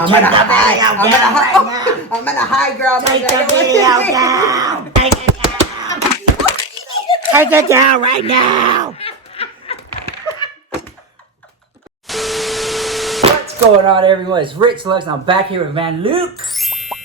I'm gonna high, girl. Take the video down. Take it down. Take it down right now. What's going on, everyone? It's Rich Lux, and I'm back here with Van Luke.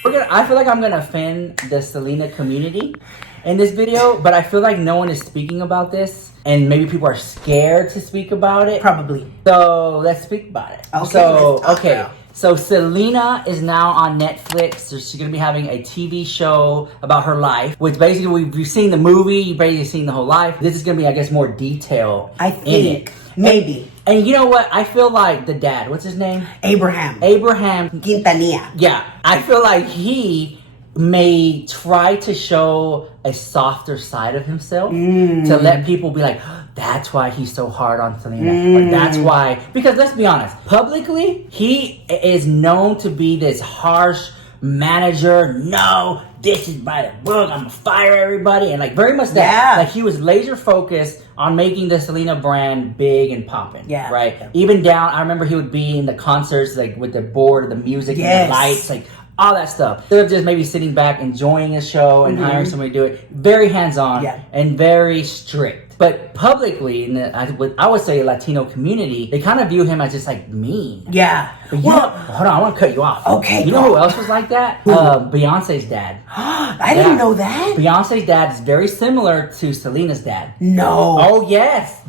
I feel like I'm gonna offend the Selena community in this video, but I feel like no one is speaking about this, and maybe people are scared to speak about it. Probably. So let's speak about it. Okay. So Selena is now on Netflix. So she's gonna be having a TV show about her life, which basically we've seen the movie, you've basically seen the whole life. This is gonna be, I guess, more detail. I think maybe. And you know what? I feel like the dad, what's his name? Abraham Quintanilla. Yeah, I feel like he may try to show a softer side of himself to let people be like, that's why he's so hard on Selena. Or that's why, because let's be honest, publicly, he is known to be this harsh manager. No, this is by the book. I'm gonna fire everybody. And like very much that, like he was laser focused on making the Selena brand big and popping. Yeah. Right? Even down, I remember he would be in the concerts, like with the board, the music, and the lights, like all that stuff. Instead of just maybe sitting back, enjoying a show and hiring somebody to do it. Very hands-on and very strict. But publicly, in the, I would say Latino community, they kind of view him as just like mean. Yeah. But hold on, I want to cut you off. Okay. You know who else was like that? Beyonce's dad. I didn't know that. Beyonce's dad is very similar to Selena's dad. No. Oh yes.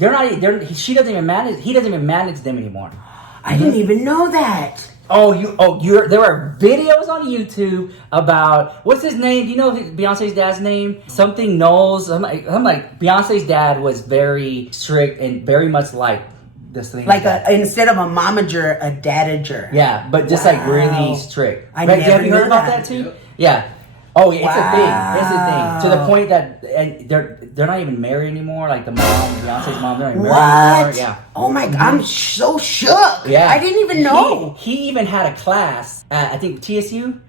She doesn't even manage. He doesn't even manage them anymore. I didn't even know that. There are videos on YouTube about, what's his name? Do you know Beyonce's dad's name? Something Knowles. I'm like, Beyonce's dad was very strict and very much like the Selena dad. Instead of a momager, a dadager. Yeah, but just like really strict. I never have you heard knew about that. that too? Yeah. Oh, it's a thing. It's a thing. To the point that and they're not even married anymore. Like the mom, Beyonce's mom, they're not even married anymore. Yeah. Oh my God, I'm so shook. Yeah. I didn't even know. He even had a class at, I think, TSU?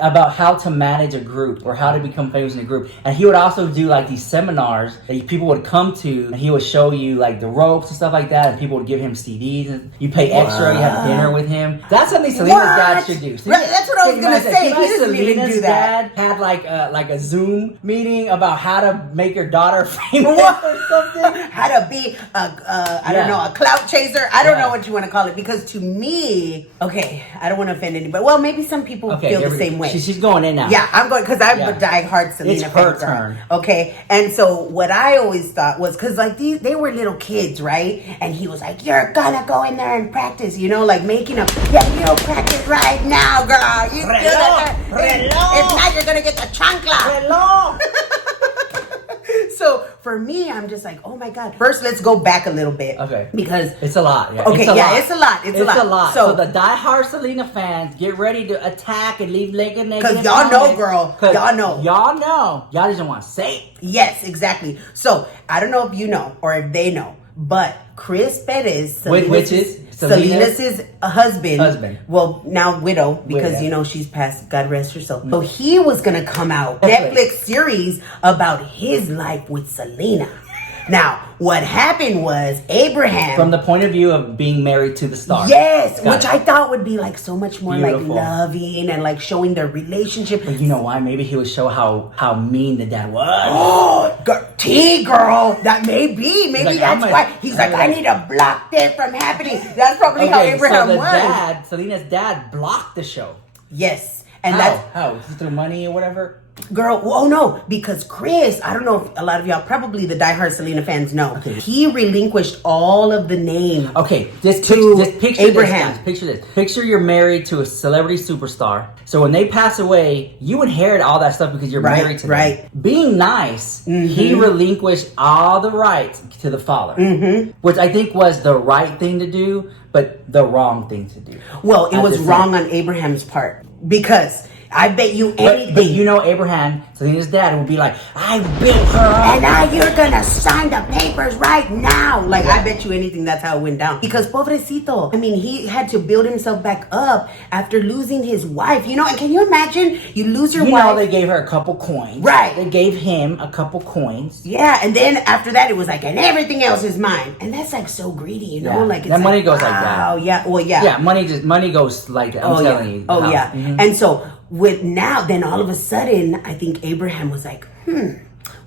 About how to manage a group or how to become famous in a group. And he would also do like these seminars that people would come to, and he would show you like the ropes and stuff like that, and people would give him CDs, and you pay extra, you have dinner with him. That's something Selena's dad should do. Right, that's what I was gonna say. He doesn't even do that. Dad had like a Zoom meeting about how to make your daughter famous or something. How to be I don't know, a clout chaser. I don't know what you want to call it, because to me, okay, I don't want to offend anybody. Well, maybe some people feel the same way. She's going in now. Yeah, I'm going, because I'm a die-hard Selena fan. It's her turn. Okay, and so what I always thought was, because like they were little kids, right? And he was like, you're gonna go in there and practice, you know, like making up. Yeah, you don't practice right now, girl. You if not, you're gonna get the chancla. So for me, I'm just like, oh my God. First, let's go back a little bit. Okay. Because it's a lot. Yeah. Okay, it's a lot. It's a lot. So the diehard Selena fans, get ready to attack and leave naked. Because y'all know, girl. Y'all know. Y'all just don't want to say it. Yes, exactly. So I don't know if you know or if they know, but Chris Perez, which is Selena's husband. Well, now widow, because you know she's passed. God rest her soul. So he was gonna come out Netflix series about his life with Selena. Now, what happened was Abraham, from the point of view of being married to the star. Yes, which I thought would be like so much more beautiful, like loving and like showing their relationship. But you know why? Maybe he would show how mean the dad was. Oh, girl, that may be. Maybe that's why he's like, I need to block this from happening. That's probably how Abraham was. Selena's dad blocked the show. Yes, and how? Through money or whatever. Girl, oh no, because Chris, I don't know if a lot of y'all, probably the diehard Selena fans know, he relinquished all of the name. Okay, just picture Abraham. This, picture this. Picture you're married to a celebrity superstar. So when they pass away, you inherit all that stuff because you're married to them. Right. Being nice, he relinquished all the rights to the father, which I think was the right thing to do, but the wrong thing to do. Well, it was wrong on Abraham's part, because I bet you anything. But you know, Abraham, Selena's dad, would be like, I built her up. And now you're gonna sign the papers right now. Like, I bet you anything that's how it went down. Because pobrecito, I mean, he had to build himself back up after losing his wife. You know, and can you imagine? You lose your wife. You know, they gave her a couple coins. Right. They gave him a couple coins. Yeah, and then after that, it was like, and everything else is mine. And that's like so greedy, you know? Like, it's that money like, goes like that. Oh, yeah. Well, yeah. Yeah, money goes like that. I'm telling you. Oh, yeah. Mm-hmm. And so with now, then all of a sudden, I think Abraham was like,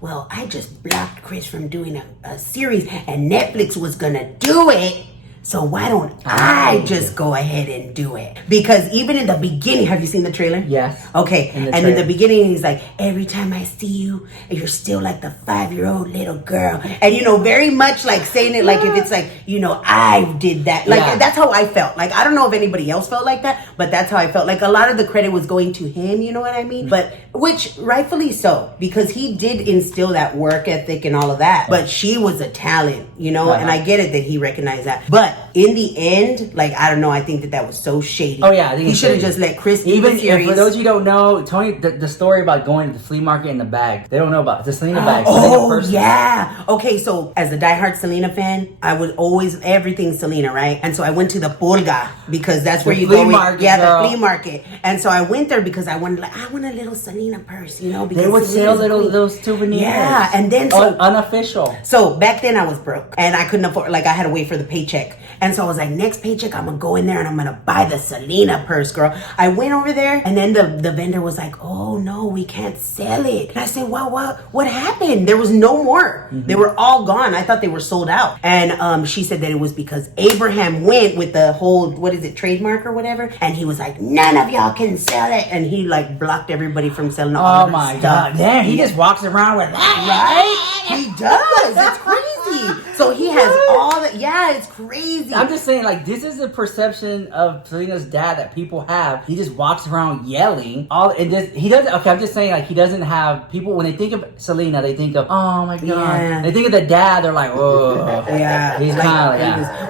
well, I just blocked Chris from doing a series and Netflix was gonna do it. So why don't I just go ahead and do it? Because even in the beginning, have you seen the trailer? Yes. Okay. And in the beginning, he's like, every time I see you, you're still like the 5-year-old little girl. And, you know, very much like saying it like if it's like, you know, I did that. Like, that's how I felt. Like, I don't know if anybody else felt like that, but that's how I felt. Like, a lot of the credit was going to him, you know what I mean? But, which rightfully so, because he did instill that work ethic and all of that. But she was a talent, you know, and I get it that he recognized that. But in the end, like, I don't know, I think that was so shady. Oh yeah, I think he should have just let Chris do even the series. for those of you who don't know, Tony, the story about going to the flea market in the bag, they don't know about the Selena bag. Yeah. Okay, so as a diehard Selena fan, I was always everything Selena, right? And so I went to the Pulga because that's where you go. The flea market. And so I went there because I wanted, like, I want a little Selena purse, you know? Because they would sell little souvenirs. Yeah, and then so unofficial. So back then I was broke and I couldn't afford. Like, I had to wait for the paycheck. And so I was like, next paycheck, I'm going to go in there and I'm going to buy the Selena purse, girl. I went over there and then the vendor was like, oh, no, we can't sell it. And I said, what happened? There was no more. Mm-hmm. They were all gone. I thought they were sold out. And she said that it was because Abraham went with the whole, trademark or whatever. And he was like, none of y'all can sell it. And he like blocked everybody from selling all of my stuff. God. Damn, he just walks around with that. Right? He does. It's crazy. So he has all that. Yeah, it's crazy. I'm just saying, like, this is a perception of Selena's dad that people have. He just walks around yelling. He doesn't. Okay, I'm just saying, like, he doesn't have people when they think of Selena, they think of, oh my God. Yeah. They think of the dad. They're like, oh, yeah. He's kind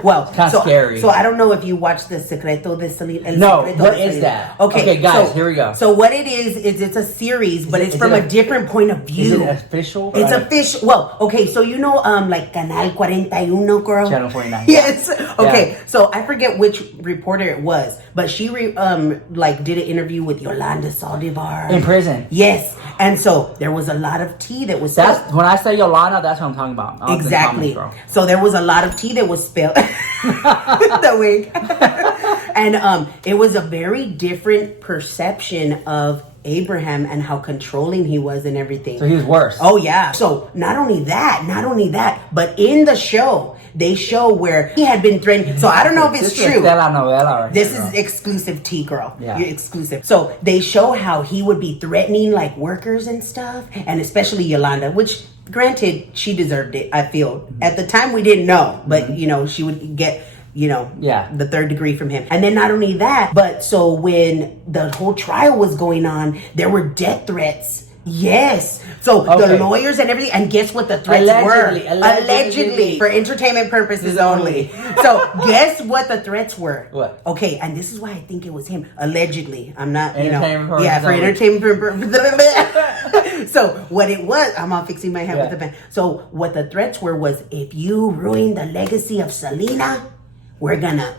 of kind of scary. So I don't know if you watched the Secreto de Selena. No, what is that? Okay, guys, here we go. So what it is it's a series, but it's from a different point of view. Is it official? It's official. Well, okay, so you know, like Canal 41, girl. Channel 49. Yes. Okay. Yeah. So I forget which reporter it was, but she did an interview with Yolanda Saldivar in prison. Yes. And so there was a lot of tea that was spilled. When I say Yolanda, that's what I'm talking about. Exactly. So there was a lot of tea that was spilled. The wig. And it was a very different perception of Abraham and how controlling he was and everything. So he was worse. Oh yeah. So not only that, but in the show, they show where he had been threatened. So I don't know if it's true. This is exclusive tea, girl. Yeah. You're exclusive. So they show how he would be threatening like workers and stuff, and especially Yolanda, which granted, she deserved it, I feel. At the time we didn't know, but you know, she would get the 3rd degree from him. And then not only that, but so when the whole trial was going on, there were death threats. Yes. So the lawyers and everything, and guess what the threats were? Allegedly. For entertainment purposes only. So guess what the threats were? What? Okay, and this is why I think it was him. Allegedly. I'm not, for entertainment purposes. So what it was, I'm all fixing my head with the pen. So what the threats were was, if you ruin the legacy of Selena, we're gonna.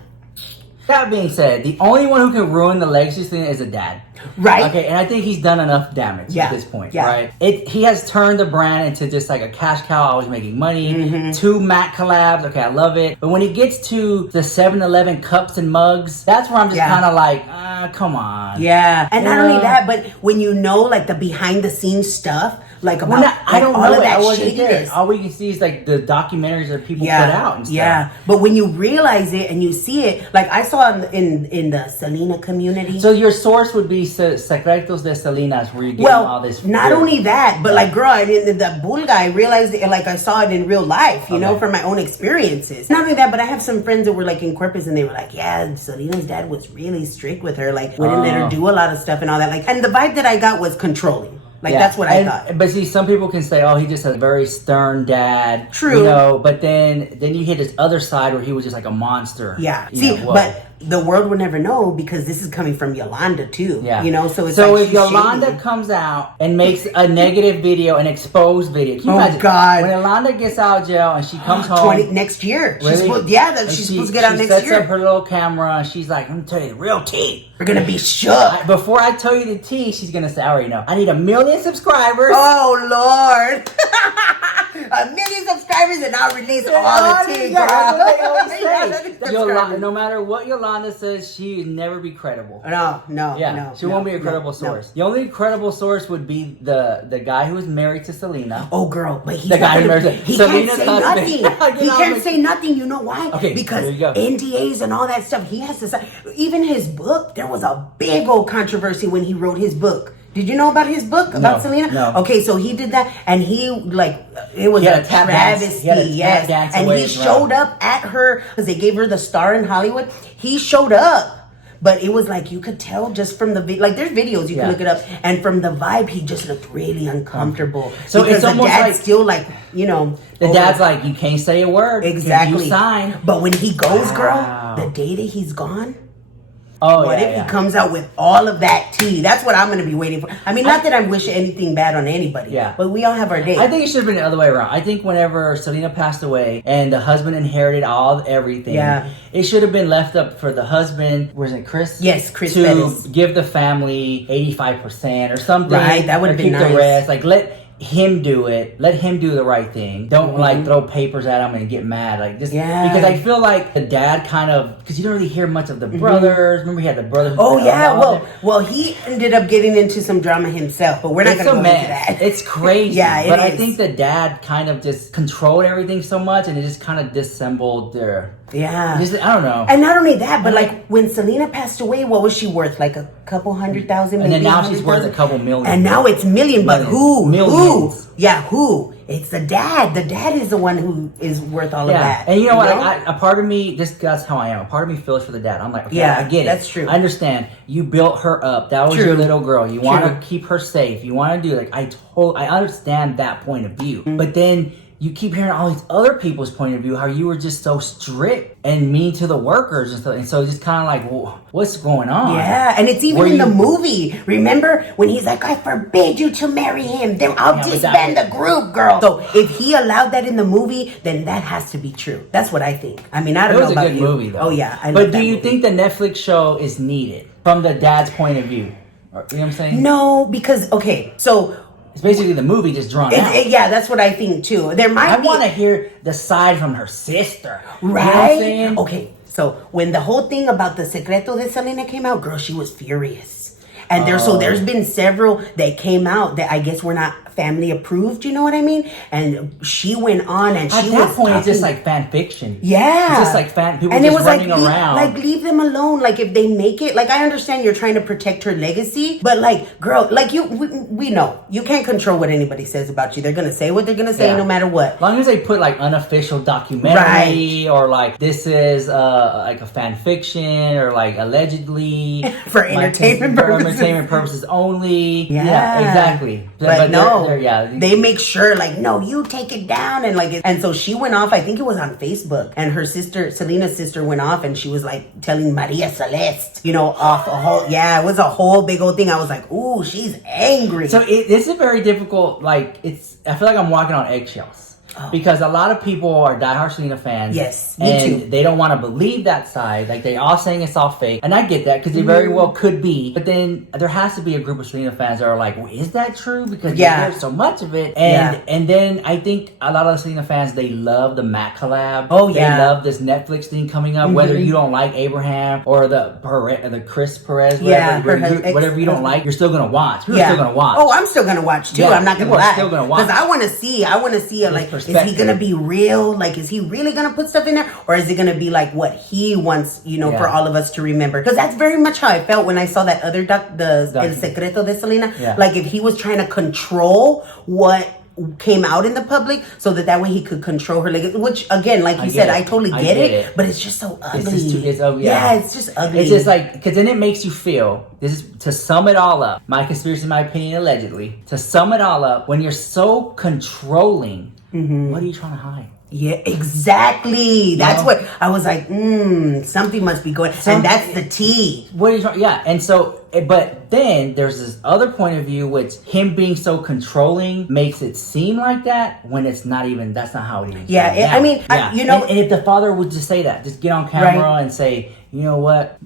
That being said, the only one who can ruin the legacy thing is a dad. Right. Okay, and I think he's done enough damage at this point, right? He has turned the brand into just like a cash cow, always making money. Mm-hmm. 2 Mac collabs, okay, I love it. But when he gets to the 7-Eleven cups and mugs, that's where I'm just kind of like, come on. Yeah. And not only that, but when you know, like, the behind the scenes stuff, like about I don't all know of that shadiness. All we can see is like the documentaries that people put out and stuff. Yeah. But when you realize it and you see it, like I saw in the Selena community. So your source would be Secretos de Selena's, where you get all this. Not only that, but like, girl, the bull guy, I realized it, like I saw it in real life, you know, from my own experiences. Not only that, but I have some friends that were like in Corpus, and they were like, yeah, Selena's dad was really strict with her, like wouldn't let her do a lot of stuff and all that. Like, and the vibe that I got was controlling. Like, that's what I thought. But see, some people can say, oh, he just a very stern dad. True. You know, but then you hit his other side where he was just like a monster. Yeah. See, but the world will never know because this is coming from Yolanda too. Yeah. You know, so it's so like if Yolanda shady. comes out and makes a negative video, an exposed video, can you imagine? God. When Yolanda gets out of jail and she comes home next year. Really? She's supposed, she's supposed to get out next year. She sets up her little camera and she's like, I'm gonna tell you the real tea. We're gonna be shook. Before I tell you the tea, she's gonna say, I already know. I need 1 million subscribers. Oh Lord. 1 million subscribers and I'll release all the tea, girl. No matter what Yolanda says, she would never be credible. No. She won't be a credible source. The only credible source would be the guy who was married to Selena. Oh, girl, but he's the guy who married to he Selena's can't say husband. nothing. He can't say nothing. You know why? Okay, because there you go. NDAs and all that stuff. He has to say. Even his book, there was a big old controversy when he wrote his book. Did you know about his book about Selena? No. Okay, so he did that, and he it was a travesty. Yes, and he showed up at her because they gave her the star in Hollywood. He showed up, but it was like you could tell just from the like. There's videos you can look it up, and from the vibe, he just looked really uncomfortable. So because it's almost the dad's like still like the dad's like you can't say a word. Exactly. You sign. But when he goes, girl, the day that he's gone. Oh, what if he comes out with all of that tea? That's what I'm going to be waiting for. I mean, not that I wish anything bad on anybody. Yeah. But we all have our days. I think it should have been the other way around. I think whenever Selena passed away and the husband inherited everything, it should have been left up for the husband. Was it Chris? Yes, Chris. To give the family 85% or something. Right, that would have been nice. Keep the rest. Like let him do it. Let him do the right thing. Don't like throw papers at him and get mad. Like just because I feel like the dad kind of because you don't really hear much of the brothers. Remember he had the brothers. Oh yeah, well he ended up getting into some drama himself, but we're not going to go into that. It's crazy. Yeah, but I think the dad kind of just controlled everything so much, and it just kind of dissembled their. Yeah. I don't know. And not only that, but like when Selena passed away, what was she worth? Like a couple 100,000? And then now she's worth a couple million. And now it's million, but who? Millions. Who? Yeah, who? It's the dad. The dad is the one who is worth all of that. And you know what? A part of me, that's how I am. A part of me feels for the dad. I'm like, okay, I get it. That's true. I understand. You built her up. That was your little girl. You want to keep her safe. You want to do I understand that point of view. But then you keep hearing all these other people's point of view, how you were just so strict and mean to the workers and stuff. And so just kind of like, well, what's going on? Yeah, and it's even in the movie. Remember when he's like, I forbid you to marry him. Then I'll disband the group, girl. So if he allowed that in the movie, then that has to be true. That's what I think. I mean, I don't know about you. It was a good movie, though. Oh, yeah. But do you think the Netflix show is needed from the dad's point of view? You know what I'm saying? No, because, okay, so... It's basically the movie just drawn out. Yeah, that's what I think too. I want to hear the side from her sister. Right? You know what I'm saying? Okay, so when the whole thing about the Secreto de Selena came out, girl, she was furious. And there's been several that came out that I guess were not family approved, you know what I mean? And she went on and she was at that point, it's just like fan fiction. Yeah. It's just like people and just it was running like, around. Leave them alone. Like, if they make it, like, I understand you're trying to protect her legacy, but like, girl, like we know. You can't control what anybody says about you. They're going to say what they're going to say no matter what. As long as they put like unofficial documentary or like this is like a fan fiction or like allegedly. For entertainment purposes only. Yeah, exactly. But no. They make sure, like, no, you take it down, and so she went off. I think it was on Facebook, and her sister, Selena's sister, went off, and she was like telling Maria Celeste, off a whole. Yeah, it was a whole big old thing. I was like, ooh, she's angry. So this is very difficult. Like, I feel like I'm walking on eggshells. Because a lot of people are diehard Selena fans. Yes, me too. They don't want to believe that side. Like, they all saying it's all fake. And I get that, because they very well could be. But then there has to be a group of Selena fans that are like, well, is that true? Because you hear so much of it. And then I think a lot of the Selena fans, they love the Mac collab. Oh, yeah. They love this Netflix thing coming up. Whether you don't like Abraham or the Chris Perez, whatever you don't like, you're still going to watch. You're still going to watch. Oh, I'm still going to watch, too. I'm not going to lie. Still going to watch. Because I want to see like, is he going to be real? Like, is he really going to put stuff in there? Or is it going to be like what he wants, for all of us to remember? Because that's very much how I felt when I saw that other El Secreto de Selena. Yeah. Like, if he was trying to control what came out in the public so that way he could control her legacy, which again, like you said, I totally get it, but it's just so ugly. It's just ugly. It's just like, because then it makes you feel, this is to sum it all up, my conspiracy, my opinion, allegedly, to sum it all up, when you're so controlling, what are you trying to hide? Yeah, exactly. That's what I was like. Something must be going. And that's the tea. What is yeah? And so, but then there's this other point of view, which him being so controlling makes it seem like that when it's not even. That's not how it is. Yeah, I mean, you know, and if the father would just say that, just get on camera and say, you know what.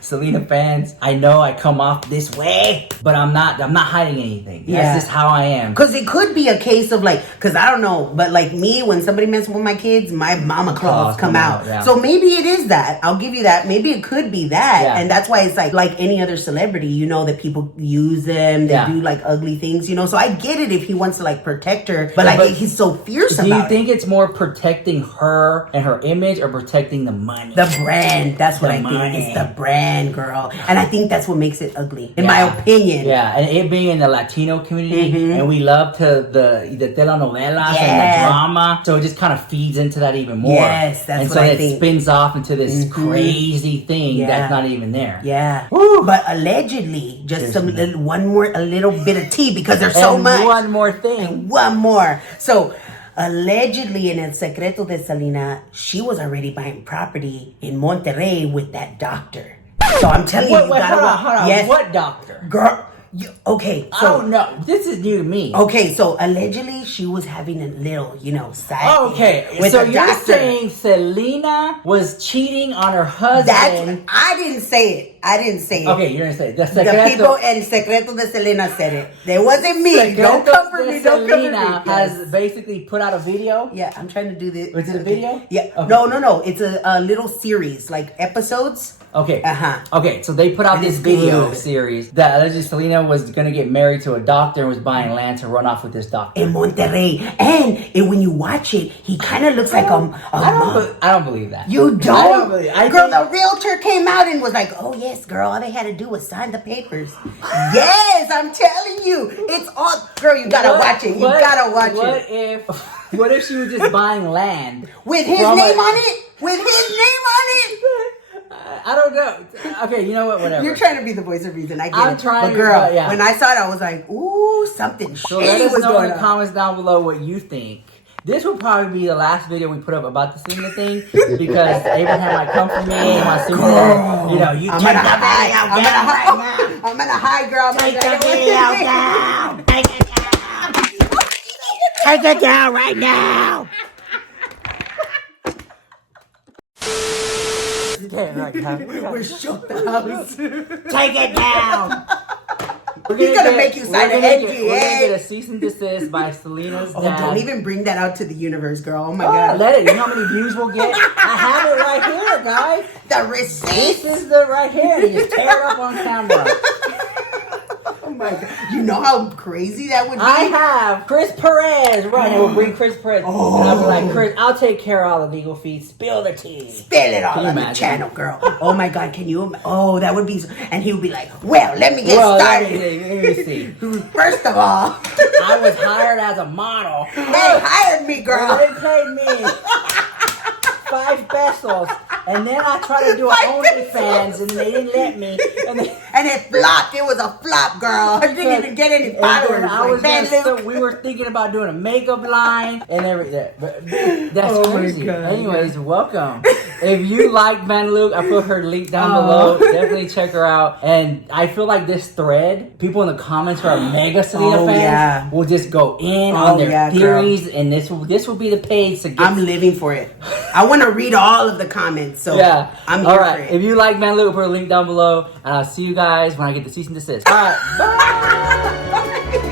Selena fans, I know I come off this way, but I'm not hiding anything. That's just how I am. Because it could be a case of like, because I don't know, but like me, when somebody messes with my kids, my mama claws come out. Yeah. So maybe it is that. I'll give you that. Maybe it could be that. Yeah. And that's why it's like any other celebrity, you know, that people use them, they do like ugly things, you know. So I get it if he wants to like protect her, but like he's so fierce about it. Do you think it's more protecting her and her image or protecting the money? The brand. That's what I think. It's the brand. Girl, and I think that's what makes it ugly, in my opinion. Yeah, and it being in the Latino community, and we love the telenovelas and the drama, so it just kind of feeds into that even more. Yes, that's what I think. And so it spins off into this crazy thing that's not even there. Yeah, but allegedly, just a little bit of tea because there's so much. One more thing. And one more. So. Allegedly, in El Secreto de Selena, she was already buying property in Monterrey with that doctor. So I'm telling you, hold on. Yes. What doctor? Girl, okay. So, I don't know. This is new to me. Okay, so allegedly she was having a little, side. Okay, with so a you're doctor. saying Selena was cheating on her husband? I didn't say it. Okay, you're gonna say it. The people in Secreto de Selena said it. It wasn't me. Don't come for me. Selena has basically put out a video. Yeah, I'm trying to do this. Was it a video? Yeah. Okay. No. It's a little series, like episodes. Okay. Okay, so they put out this video series that allegedly Selena was gonna get married to a doctor and was buying land to run off with this doctor in Monterrey. And when you watch it, he kind of looks like I don't believe that. You don't? I don't believe. Girl, the realtor came out and was like, "Oh yes, girl. All they had to do was sign the papers." Yes, I'm telling you, it's all. Girl, you gotta watch it. You gotta watch it. What if she was just buying land with his name on it? With his name on it. I don't know. Okay, you know what? Whatever. You're trying to be the voice of reason. I get I'm it. trying but girl, to, when I saw it, I was like, ooh, something so shady let us was know going in the on. comments down below what you think. This will probably be the last video we put up about the Selena thing because Abraham might come for me and my super, you I'm take gonna the video hide. down. I'm gonna hide, girl. Take the video down. Take it down. Take it down right now. We're shook the house. Take it down. He's gonna make you sign an NDA. We're gonna get a cease and desist by Selena's dad. Don't even bring that out to the universe, girl. Oh my God. Let it. You know how many views we'll get? I have it right here, guys. The receipt. This is the right here. You just tear it up on camera. Oh my God. You know how crazy that would be? I have Chris Perez. Right. And we'll bring Chris Perez. And I'll be like, Chris, I'll take care of all the legal fees. Spill the tea. Spill it all on the channel, girl. Oh my God. Can you? Oh, that would be. And he would be like, well, let me get started. Let me see. First of all, I was hired as a model. They hired me, girl. They paid me 5 pesos. And then I tried to do an OnlyFans and they didn't let me. And it flopped. It was a flop, girl. I didn't even get any followers. We were thinking about doing a makeup line and everything. But that's crazy. My God. Anyways, welcome. If you like Van Luke, I put her link down below. Definitely check her out. And I feel like this thread, people in the comments who are mega Selena fans will just go in on their theories, girl. And this will be the page to get. I'm living for it. I want to read all of the comments. So I'm here for it. If you like Van Luke, put a link down below. And I'll see you guys when I get the cease and desist. All right. Bye.